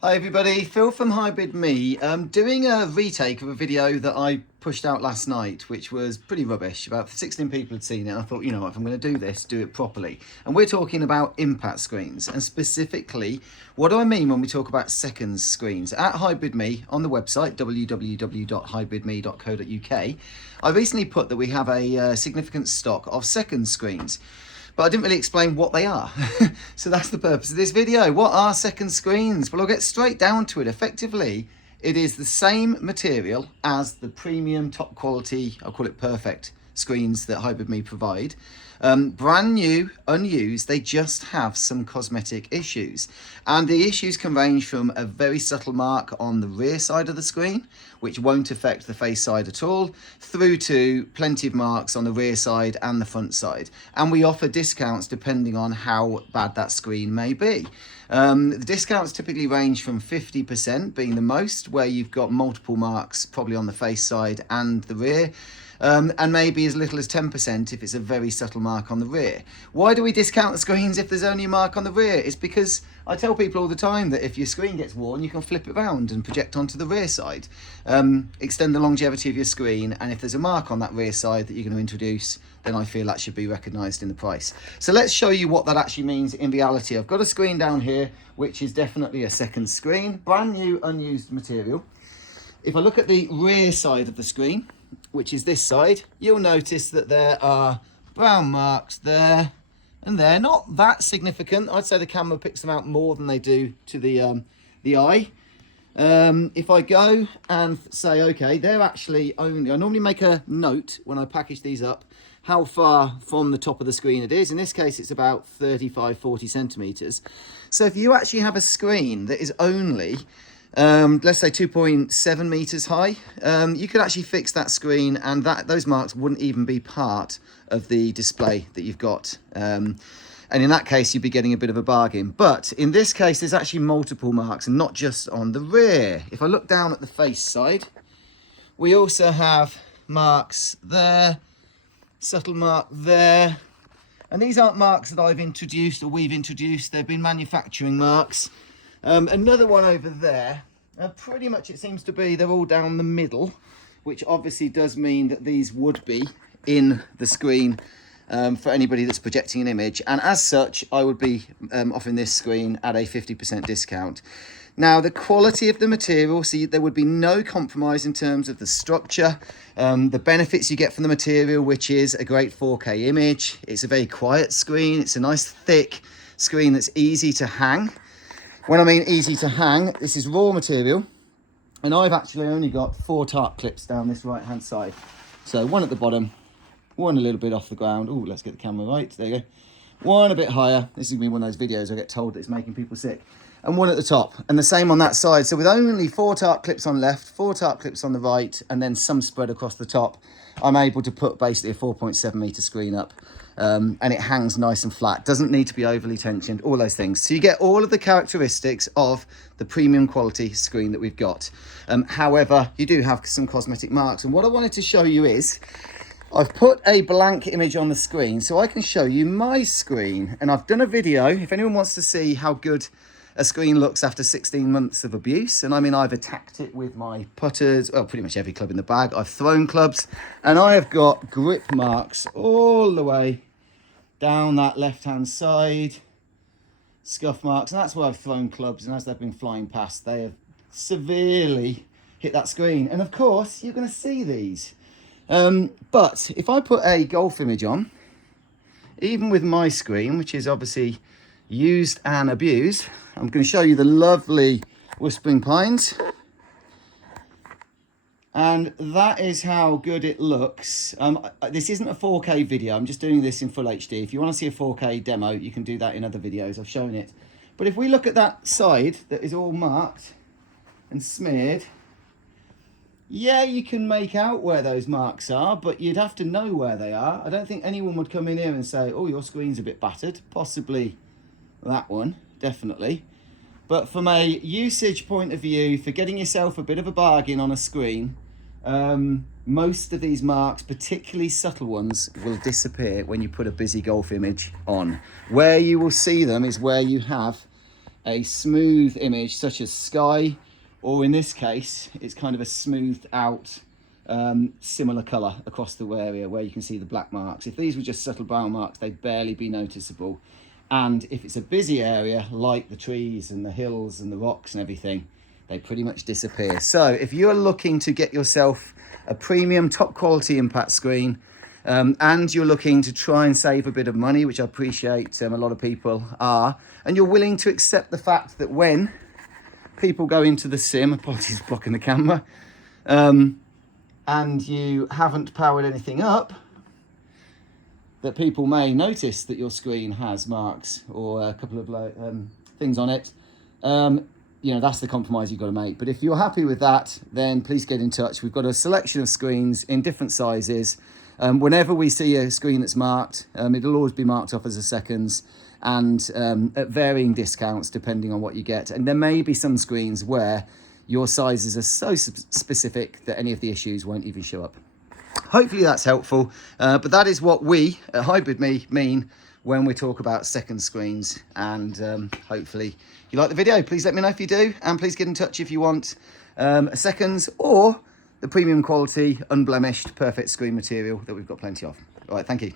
Hi everybody, Phil from Hybrid Me. Doing a retake of a video that I pushed out last night, which was pretty rubbish. About 16 people had seen it. I thought, you know what, if I'm going to do this, do it properly. And we're talking about impact screens, and specifically, what do I mean when we talk about seconds screens? At Hybrid Me on the website www.hybridme.co.uk, I recently put that we have a significant stock of seconds screens. But I didn't really explain what they are. So that's the purpose of this video. What are second screens? Well, I'll get straight down to it. Effectively, it is the same material as the premium top quality, I'll call it perfect, screens that Hybrid Me provide. Brand new, unused, they just have some cosmetic issues. And the issues can range from a very subtle mark on the rear side of the screen, which won't affect the face side at all, through to plenty of marks on the rear side and the front side. And we offer discounts depending on how bad that screen may be. The discounts typically range from 50% being the most, where you've got multiple marks probably on the face side and the rear. And maybe as little as 10% if it's a very subtle mark on the rear. Why do we discount the screens if there's only a mark on the rear? It's because I tell people all the time that if your screen gets worn, you can flip it around and project onto the rear side. Extend the longevity of your screen, and if there's a mark on that rear side that you're going to introduce, then I feel that should be recognised in the price. So let's show you what that actually means in reality. I've got a screen down here, which is definitely a second screen, brand new, unused material. If I look at the rear side of the screen, which is this side, you'll notice that there are brown marks there and there. Not that significant. I'd say the camera picks them out more than they do to the eye. If I go and say, okay, they're actually only, I normally make a note when I package these up, how far from the top of the screen it is. In this case, it's about 35-40 centimeters. So if you actually have a screen that is only let's say 2.7 meters high, you could actually fix that screen, and those marks wouldn't even be part of the display that you've got. And in that case, you'd be getting a bit of a bargain. But in this case, there's actually multiple marks, and not just on the rear. If I look down at the face side, we also have marks there, subtle mark there. And these aren't marks that I've introduced or we've introduced. They've been manufacturing marks. Another one over there, pretty much it seems to be they're all down the middle, which obviously does mean that these would be in the screen for anybody that's projecting an image, and as such I would be offering this screen at a 50% discount. Now, the quality of the material, so there would be no compromise in terms of the structure, the benefits you get from the material, which is a great 4K image. It's a very quiet screen. It's a nice thick screen that's easy to hang. When I mean easy to hang, this is raw material, and I've actually only got 4 tarp clips down this right hand side. So one at the bottom, one a little bit off the ground. Oh, let's get the camera right, there you go. One a bit higher. This is going to be one of those videos I get told that it's making people sick. And one at the top, and the same on that side. So with only 4 tarp clips on left, 4 tarp clips on the right, and then some spread across the top, I'm able to put basically a 4.7 meter screen up. And it hangs nice and flat, doesn't need to be overly tensioned, all those things. So you get all of the characteristics of the premium quality screen that we've got. However, you do have some cosmetic marks. And what I wanted to show you is, I've put a blank image on the screen so I can show you my screen. And I've done a video, if anyone wants to see how good a screen looks after 16 months of abuse. And I mean, I've attacked it with my putters, well, pretty much every club in the bag. I've thrown clubs, and I have got grip marks all the way down that left-hand side, scuff marks, and that's where I've thrown clubs, and as they've been flying past, they have severely hit that screen. And of course, you're going to see these. But if I put a golf image on, even with my screen, which is obviously used and abused, I'm going to show you the lovely Whispering Pines. And that is how good it looks. This isn't a 4K video. I'm just doing this in full HD. If you want to see a 4K demo, you can do that in other videos. I've shown it. But if we look at that side that is all marked and smeared, yeah, you can make out where those marks are, but you'd have to know where they are. I don't think anyone would come in here and say, oh, your screen's a bit battered. Possibly that one, definitely. But from a usage point of view, for getting yourself a bit of a bargain on a screen, most of these marks, particularly subtle ones, will disappear when you put a busy golf image on. Where you will see them is where you have a smooth image such as sky, or in this case it's kind of a smoothed out similar colour across the area where you can see the black marks. If these were just subtle brown marks, they'd barely be noticeable. And if it's a busy area like the trees and the hills and the rocks and everything, they pretty much disappear. So if you're looking to get yourself a premium top quality impact screen, and you're looking to try and save a bit of money, which I appreciate a lot of people are, and you're willing to accept the fact that when people go into the sim, apologies for blocking the camera, and you haven't powered anything up, that people may notice that your screen has marks or a couple of things on it. You know, that's the compromise you've got to make. But if you're happy with that, then please get in touch. We've got a selection of screens in different sizes. Whenever we see a screen that's marked, it'll always be marked off as a seconds, and at varying discounts depending on what you get. And there may be some screens where your sizes are so specific that any of the issues won't even show up. Hopefully that's helpful, but that is what we at Hybrid Me mean when we talk about second screens. And hopefully you like the video. Please let me know if you do, and please get in touch if you want a seconds or the premium quality, unblemished, perfect screen material that we've got plenty of. All right, thank you.